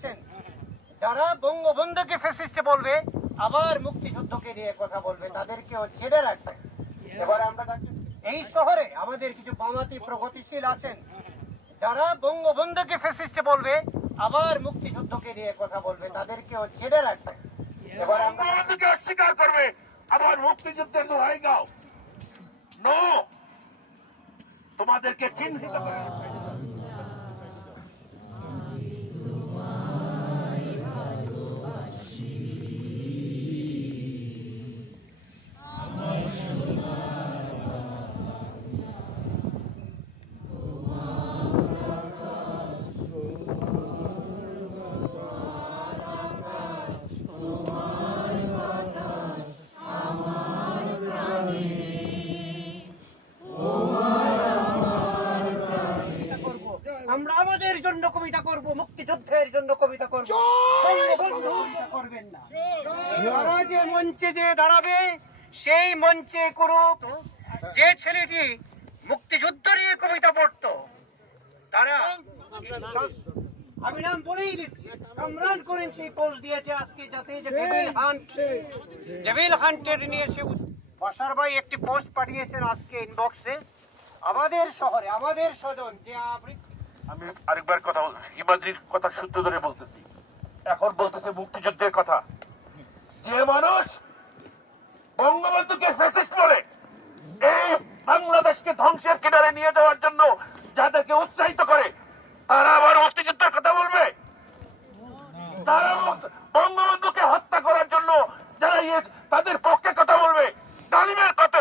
আছেন যারা বঙ্গবন্ধুকে ফ্যাসিস্ট বলবে, আবার মুক্তিযুদ্ধকে নিয়ে কথা বলবে, তাদেরকেও ছেড়ে রাখবে। এবার আমরা এই শহরে আমাদের কিছু বামাতি প্রগতিশীল আছেন যারা বঙ্গবন্ধুকে ফ্যাসিস্ট বলবে, আবার মুক্তিযুদ্ধকে নিয়ে কথা বলবে, তাদেরকেও ছেড়ে রাখবে। এবার আমরা অস্বীকার করবে, আবার মুক্তিযুদ্ধের দোহাই গাও। নো, তোমাদেরকে চিহ্নিত করে আমরা আমাদের জন্য কবিতা করব, মুক্তিযুদ্ধের জন্য কবিতা করব, করবেন না। যারা যে মঞ্চে যে দাঁড়াবে সেই মঞ্চে করুক। যে ছেলেটি মুক্তিযুদ্ধ নিয়ে কবিতা পড়ত, তারা আমি নাম বলেই দিচ্ছি, কামরান করিম সেই পোস্ট দিয়েছে আজকে, যাতে জেভিল হান্টের নিয়ে সে বাসার ভাই একটি পোস্ট পাঠিয়েছেন আজকে ইনবক্সে। আমাদের শহরে আমাদের স্বজন যে আমি আরেকবার কথা হিমাদ্রির কথা সূত্র ধরে বলতেছি, এখন বলতেছে মুক্তিযুদ্ধের কথা। যে মানুষ বঙ্গবন্ধুকে ফ্যাসিস্ট বলে এই বাংলাদেশকে ধ্বংসের কিনারে নিয়ে যাওয়ার জন্য যাদেরকে উৎসাহিত করে, তারা আবার মুক্তিযুদ্ধের কথা বলবে? তারা বঙ্গবন্ধুকে হত্যা করার জন্য যারা তাদের পক্ষে কথা বলবে, তালিমের কথা